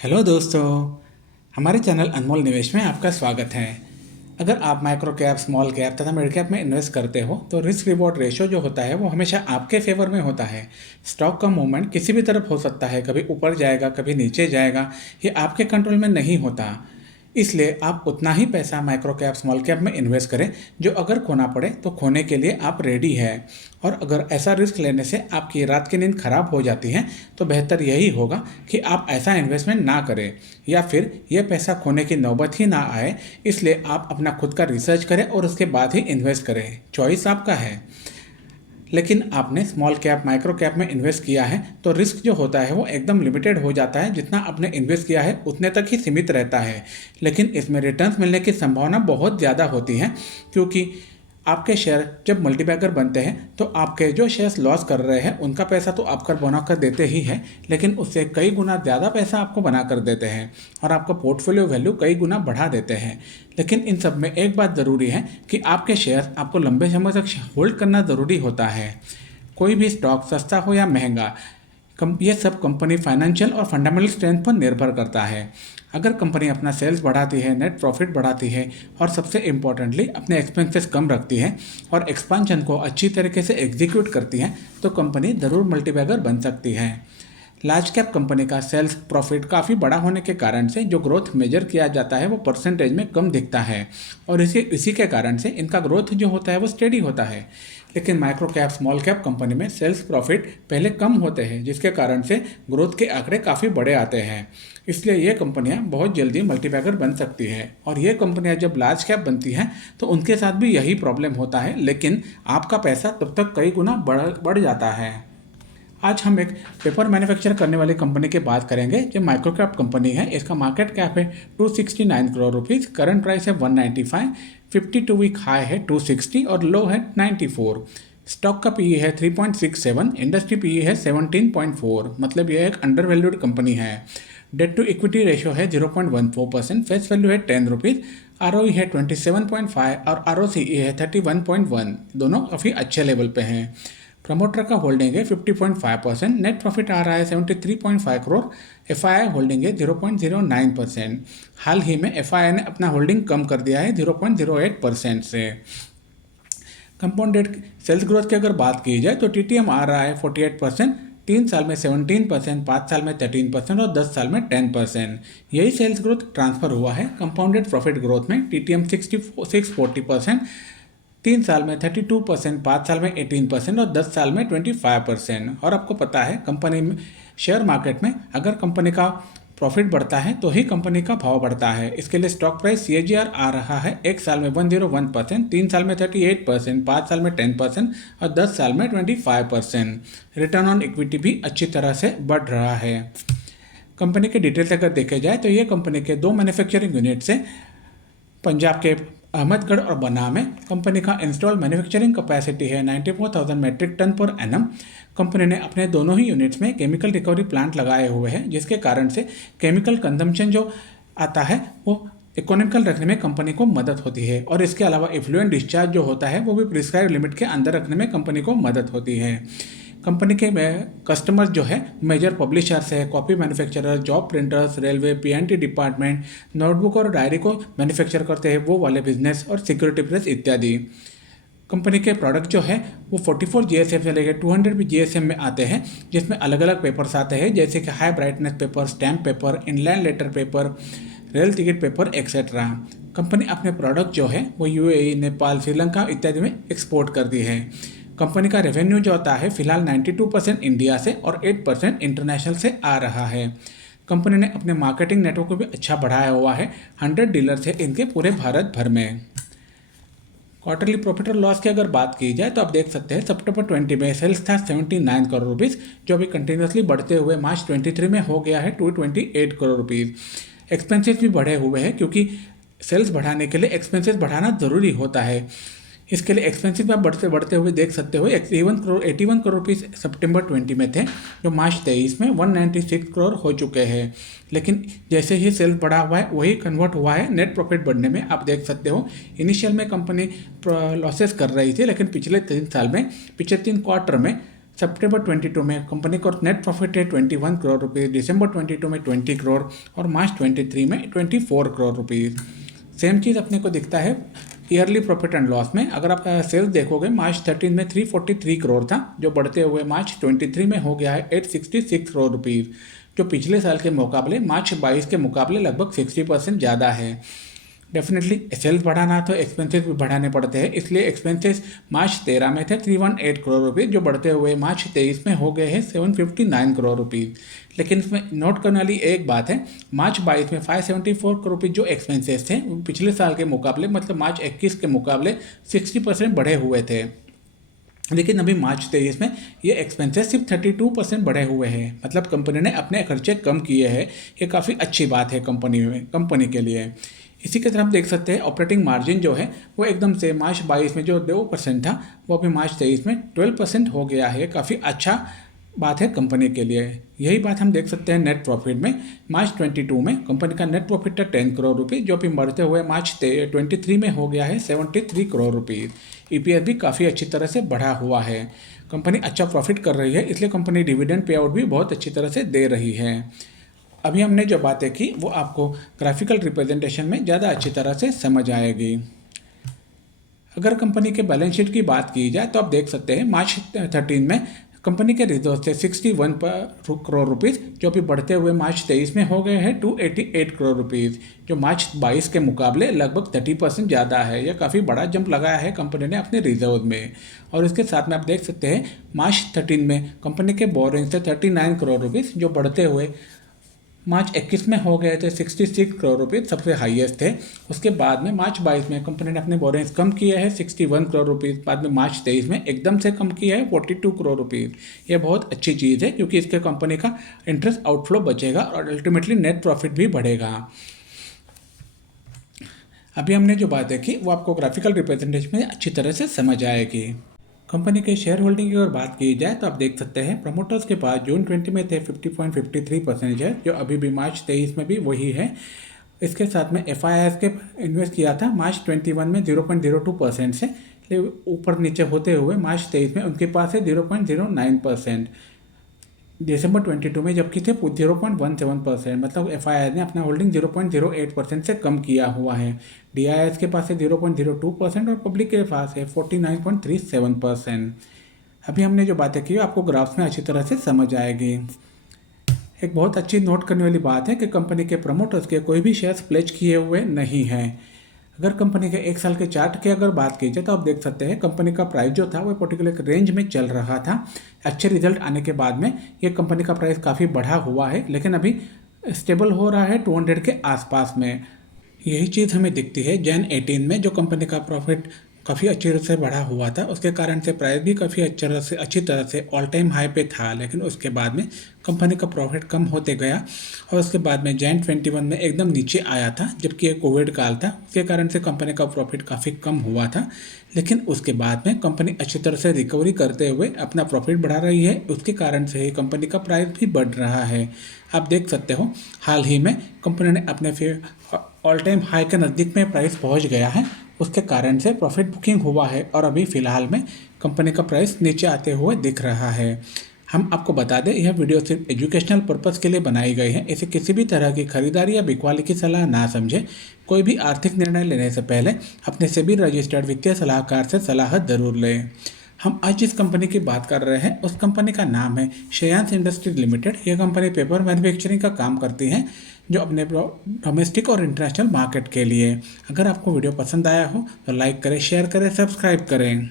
Hello दोस्तों, हमारे channel अनमोल निवेश में आपका स्वागत है। अगर आप माइक्रो कैप, स्मॉल कैप तथा मिड कैप में इन्वेस्ट करते हो तो रिस्क रिवॉर्ड रेशो जो होता है वो हमेशा आपके फेवर में होता है। स्टॉक का मूवमेंट किसी भी तरफ हो सकता है, कभी ऊपर जाएगा कभी नीचे जाएगा, ये आपके कंट्रोल में नहीं होता। इसलिए आप उतना ही पैसा माइक्रो कैप, स्मॉल कैप में इन्वेस्ट करें जो अगर खोना पड़े तो खोने के लिए आप रेडी है। और अगर ऐसा रिस्क लेने से आपकी रात की नींद खराब हो जाती है तो बेहतर यही होगा कि आप ऐसा इन्वेस्टमेंट ना करें या फिर यह पैसा खोने की नौबत ही ना आए। इसलिए आप अपना खुद का रिसर्च करें और उसके बाद ही इन्वेस्ट करें। चॉइस आपका है। लेकिन आपने स्मॉल कैप, माइक्रो कैप में इन्वेस्ट किया है तो रिस्क जो होता है वो एकदम लिमिटेड हो जाता है। जितना आपने इन्वेस्ट किया है उतने तक ही सीमित रहता है, लेकिन इसमें रिटर्न्स मिलने की संभावना बहुत ज़्यादा होती है, क्योंकि आपके शेयर जब मल्टीबैगर बनते हैं तो आपके जो शेयर्स लॉस कर रहे हैं उनका पैसा तो आपका बना कर देते ही है, लेकिन उससे कई गुना ज़्यादा पैसा आपको बना कर देते हैं और आपका पोर्टफोलियो वैल्यू कई गुना बढ़ा देते हैं। लेकिन इन सब में एक बात ज़रूरी है कि आपके शेयर्स आपको लंबे समय तक होल्ड करना ज़रूरी होता है। कोई भी स्टॉक सस्ता हो या महंगा, ये सब कंपनी फाइनेंशियल और फंडामेंटल स्ट्रेंथ पर निर्भर करता है। अगर कंपनी अपना सेल्स बढ़ाती है, नेट प्रॉफिट बढ़ाती है और सबसे इम्पोर्टेंटली अपने एक्सपेंसेस कम रखती है और एक्सपांशन को अच्छी तरीके से एग्जीक्यूट करती है तो कंपनी ज़रूर मल्टीबैगर बन सकती है। लार्ज कैप कंपनी का सेल्स प्रॉफिट काफ़ी बड़ा होने के कारण से जो ग्रोथ मेजर किया जाता है वो परसेंटेज में कम दिखता है और इसी के कारण से इनका ग्रोथ जो होता है वो स्टेडी होता है। लेकिन micro cap, small cap company में सेल्स प्रॉफिट पहले कम होते हैं, जिसके कारण से ग्रोथ के आंकड़े काफ़ी बड़े आते हैं। इसलिए ये कंपनियां बहुत जल्दी मल्टीबैगर बन सकती है और ये कंपनियां जब लार्ज कैप बनती हैं तो उनके साथ भी यही प्रॉब्लम होता है, लेकिन आपका पैसा तब तक कई गुना बढ़ जाता है। आज हम एक पेपर मैन्युफैक्चर करने वाली कंपनी की बात करेंगे जो माइक्रो कैप कंपनी है। इसका मार्केट कैप है 269 करोड़ रुपीज़, करंट प्राइस है 195, 52 वीक हाई है 260 और लो है 94। स्टॉक का पीई है 3.67, इंडस्ट्री पीई है 17.4, मतलब यह एक अंडर वैल्यूड कंपनी है। डेट टू इक्विटी रेशियो है 0.14%, फेस वैल्यू है 10 रुपीज़, आरओई है 27.5 और आरओसीई है 31.1, दोनों काफ़ी अच्छे लेवल पे हैं। प्रमोटर का होल्डिंग है 50.5%, नेट प्रॉफिट आ रहा है 73.5 करोड़, एफआईआई होल्डिंग है 0.09%। हाल ही में एफआईआई ने अपना होल्डिंग कम कर दिया है 0.08% से। कंपाउंडेड सेल्स ग्रोथ की अगर बात की जाए तो टीटीएम आ रहा है 48%, 3 साल में 17%, 5 साल में 13% और 10 साल में 10%। यही सेल्स ग्रोथ ट्रांसफर हुआ है कंपाउंडेड प्रॉफिट ग्रोथ में। टीटीएम 640%, 3 साल में 32%, 5 साल में 18% और 10 साल में 25%। और आपको पता है कंपनी में, शेयर मार्केट में अगर कंपनी का प्रॉफिट बढ़ता है तो ही कंपनी का भाव बढ़ता है। इसके लिए स्टॉक प्राइस सीएजीआर आ रहा है 1 साल में 101%, 3 साल में 38%, 5 साल में 10% और 10 साल में 25%। रिटर्न ऑन इक्विटी भी अच्छी तरह से बढ़ रहा है। कंपनी के डिटेल्स अगर देखे जाए तो ये कंपनी के 2 मैन्युफैक्चरिंग यूनिट्स हैं, पंजाब के अहमदगढ़ और बना में। कंपनी का इंस्टॉल मैन्युफैक्चरिंग कैपेसिटी है 94,000 metric ton per annum. Company ने अपने दोनों ही यूनिट्स में केमिकल रिकवरी प्लांट लगाए हुए हैं, जिसके कारण से केमिकल कंजम्पशन जो आता है वो इकोनॉमिकल रखने में कंपनी को मदद होती है और इसके अलावा इफ्लुएंट डिस्चार्ज जो होता है वो भी प्रिस्क्राइब लिमिट के अंदर रखने में कंपनी को मदद होती है। कंपनी के कस्टमर्स जो है मेजर पब्लिशर्स है, copy manufacturer, job printers, railway, PNT department, notebook और डायरी को मैन्युफैक्चर करते हैं वो वाले बिजनेस और सिक्योरिटी प्रेस इत्यादि। कंपनी के प्रोडक्ट जो है वो 44 जीएसएम से लेकर 200 भी जीएसएम में आते हैं, जिसमें अलग अलग पेपर्स आते हैं जैसे कि high brightness paper, stamp paper, inland letter paper, rail ticket paper etcetera. Company अपने प्रोडक्ट जो है वो यूएई, नेपाल, श्रीलंका इत्यादि में एक्सपोर्ट करती है। कंपनी का रेवेन्यू जो आता है फिलहाल 92% इंडिया से और 8% इंटरनेशनल से आ रहा है। कंपनी ने अपने मार्केटिंग नेटवर्क को भी अच्छा बढ़ाया हुआ है, 100 डीलर्स है इनके पूरे भारत भर में। क्वार्टरली प्रॉफिट और लॉस की अगर बात की जाए तो आप देख सकते हैं सितंबर 20 में सेल्स था 79 करोड़ रुपीज़, जो अभी कंटिन्यूसली बढ़ते हुए मार्च 23 में हो गया है 228 करोड़ रुपीज़। एक्सपेंसेस भी बढ़े हुए हैं क्योंकि सेल्स बढ़ाने के लिए एक्सपेंसेस बढ़ाना ज़रूरी होता है। इसके लिए एक्सपेंसिव आप बढ़ते हुए देख सकते हो 81 करोड़ रुपीज़ सितंबर 20 में थे, जो मार्च 23 में 196 करोड़ हो चुके हैं। लेकिन जैसे ही सेल्स बढ़ा हुआ है वही कन्वर्ट हुआ है नेट प्रॉफिट बढ़ने में। आप देख सकते हो इनिशियल में कंपनी लॉसेस कर रही थी, लेकिन पिछले 3 क्वार्टर में सितंबर 22 में कंपनी को नेट प्रॉफिट है 21 करोड़ रुपीज़, दिसंबर 22 में 20 करोड़ और मार्च 23 में 24 करोड़ रुपीज़। सेम चीज़ अपने को दिखता है ईयरली प्रॉफिट एंड लॉस में। अगर आप सेल्स देखोगे मार्च 13 में 343 करोड़ था, जो बढ़ते हुए मार्च 23 में हो गया है 866 करोड़ रुपीज़, जो पिछले साल के मुकाबले मार्च 22 के मुकाबले लगभग 60% ज़्यादा है। डेफिनेटली सेल्स बढ़ाना तो एक्सपेंसेस भी बढ़ाने पड़ते हैं, इसलिए एक्सपेंसेस मार्च 13 में थे 318 करोड़ रुपीज़, जो बढ़ते हुए मार्च 23 में हो गए हैं 759 करोड़ रुपीज़। लेकिन इसमें नोट करने वाली एक बात है, मार्च 22 में 574 करोड़ रुपीज़ जो एक्सपेंसेस थे वो पिछले साल के मुकाबले मतलब मार्च 21 के मुकाबले 60% बढ़े हुए थे। लेकिन अभी मार्च 23 में ये एक्सपेंसेस सिर्फ 32% बढ़े हुए हैं, मतलब कंपनी ने अपने खर्चे कम किए हैं। ये काफ़ी अच्छी बात है कंपनी के लिए। इसी के तरह आप देख सकते हैं ऑपरेटिंग मार्जिन जो है वो एकदम से मार्च 22 में जो 2% था वो अभी मार्च 23 में 12% हो गया है। काफ़ी अच्छा बात है कंपनी के लिए। यही बात हम देख सकते हैं नेट प्रॉफिट में। मार्च 22 में कंपनी का नेट प्रॉफिट था 10 करोड़ रुपये, जो अभी बढ़ते हुए मार्च 23 में हो गया है 73 करोड़ रुपीज़। ईपीएस भी काफ़ी अच्छी तरह से बढ़ा हुआ है। कंपनी अच्छा प्रॉफिट कर रही है, इसलिए कंपनी डिविडेंड पे आउट भी बहुत अच्छी तरह से दे रही है। अभी हमने जो बातें की वो आपको ग्राफिकल रिप्रेजेंटेशन में ज़्यादा अच्छी तरह से समझ आएगी। अगर कंपनी के बैलेंस शीट की बात की जाए तो आप देख सकते हैं मार्च 13 में कंपनी के रिजर्व थे 61 करोड़ रुपीज़, जो अभी बढ़ते हुए मार्च 23 में हो गए हैं 288 करोड़ रुपीज़, जो मार्च 22 के मुकाबले लगभग 30% ज़्यादा है। यह काफ़ी बड़ा जंप लगाया है कंपनी ने अपने रिजर्व में। और इसके साथ में आप देख सकते हैं मार्च 13 में कंपनी के बोरिंग थे 39 करोड़ रुपीज़, जो बढ़ते हुए मार्च 21 में हो गए थे 66 करोड़ रुपीज़, सबसे हाईएस्ट थे। उसके बाद में मार्च 22 में कंपनी ने अपने बोरिंग्स कम किए हैं 61 करोड़ रुपीज़, बाद में मार्च 23 में एकदम से कम किया है 42 करोड़ रुपीज़। ये बहुत अच्छी चीज़ है क्योंकि इसके कंपनी का इंटरेस्ट आउटफ्लो बचेगा और अल्टीमेटली नेट प्रॉफिट भी बढ़ेगा। अभी हमने जो बातें की वो आपको ग्राफिकल रिप्रेजेंटेशन में अच्छी तरह से समझ आएगी। कंपनी के शेयर होल्डिंग की अगर बात की जाए तो आप देख सकते हैं प्रमोटर्स के पास जून 20 में थे 50.53% है, जो अभी भी मार्च 23 में भी वही है। इसके साथ में FIIs के इन्वेस्ट किया था मार्च 21 में 0.02% से ऊपर नीचे होते हुए मार्च 23 में उनके पास है 0.09%। दिसंबर 22 में जबकि थे 0.17%, मतलब FII ने अपना होल्डिंग 0.08% से कम किया हुआ है। DIS के पास है 0.02% और पब्लिक के पास है 49.37%। अभी हमने जो बातें की आपको ग्राफ्स में अच्छी तरह से समझ आएगी। एक बहुत अच्छी नोट करने वाली बात है कि कंपनी के प्रमोटर्स के कोई भी शेयर्स प्लेज किए हुए नहीं हैं। अगर कंपनी के एक साल के चार्ट की अगर बात की जाए तो आप देख सकते हैं कंपनी का प्राइस जो था वो पर्टिकुलर रेंज में चल रहा था। अच्छे रिजल्ट आने के बाद में ये कंपनी का प्राइस काफ़ी बढ़ा हुआ है, लेकिन अभी स्टेबल हो रहा है 200 के आसपास में। यही चीज़ हमें दिखती है जैन 18 में, जो कंपनी का प्रॉफिट काफ़ी अच्छी तरह से बढ़ा हुआ था। उसके कारण से प्राइस भी काफ़ी अच्छी तरह से ऑल टाइम हाई पे था, लेकिन उसके बाद में कंपनी का प्रॉफिट कम होते गया और उसके बाद में जैन 21 में एकदम नीचे आया था, जबकि ये कोविड काल था। उसके कारण से कंपनी का प्रॉफिट काफ़ी कम हुआ था, लेकिन उसके बाद में कंपनी अच्छी तरह से रिकवरी करते हुए अपना प्रॉफिट बढ़ा रही है। उसके कारण से ही कंपनी का प्राइस भी बढ़ रहा है। आप देख सकते हो हाल ही में कंपनी ने अपने फिर ऑल टाइम हाई के नज़दीक में प्राइस पहुंच गया है। उसके कारण से प्रॉफिट बुकिंग हुआ है और अभी फ़िलहाल में कंपनी का प्राइस नीचे आते हुए दिख रहा है। हम आपको बता दें यह वीडियो सिर्फ एजुकेशनल पर्पज़ के लिए बनाई गई है। इसे किसी भी तरह की खरीदारी या बिकवाली की सलाह ना समझें। कोई भी आर्थिक निर्णय लेने से पहले अपने सेबी रजिस्टर्ड वित्तीय सलाहकार से सलाह ज़रूर लें। हम आज जिस कंपनी की बात कर रहे हैं उस कंपनी का नाम है श्रेयांस इंडस्ट्रीज लिमिटेड। यह कंपनी पेपर मैन्युफैक्चरिंग का काम करती है, जो अपने डोमेस्टिक और इंटरनेशनल मार्केट के लिए। अगर आपको वीडियो पसंद आया हो तो लाइक करें, शेयर करें, सब्सक्राइब करें।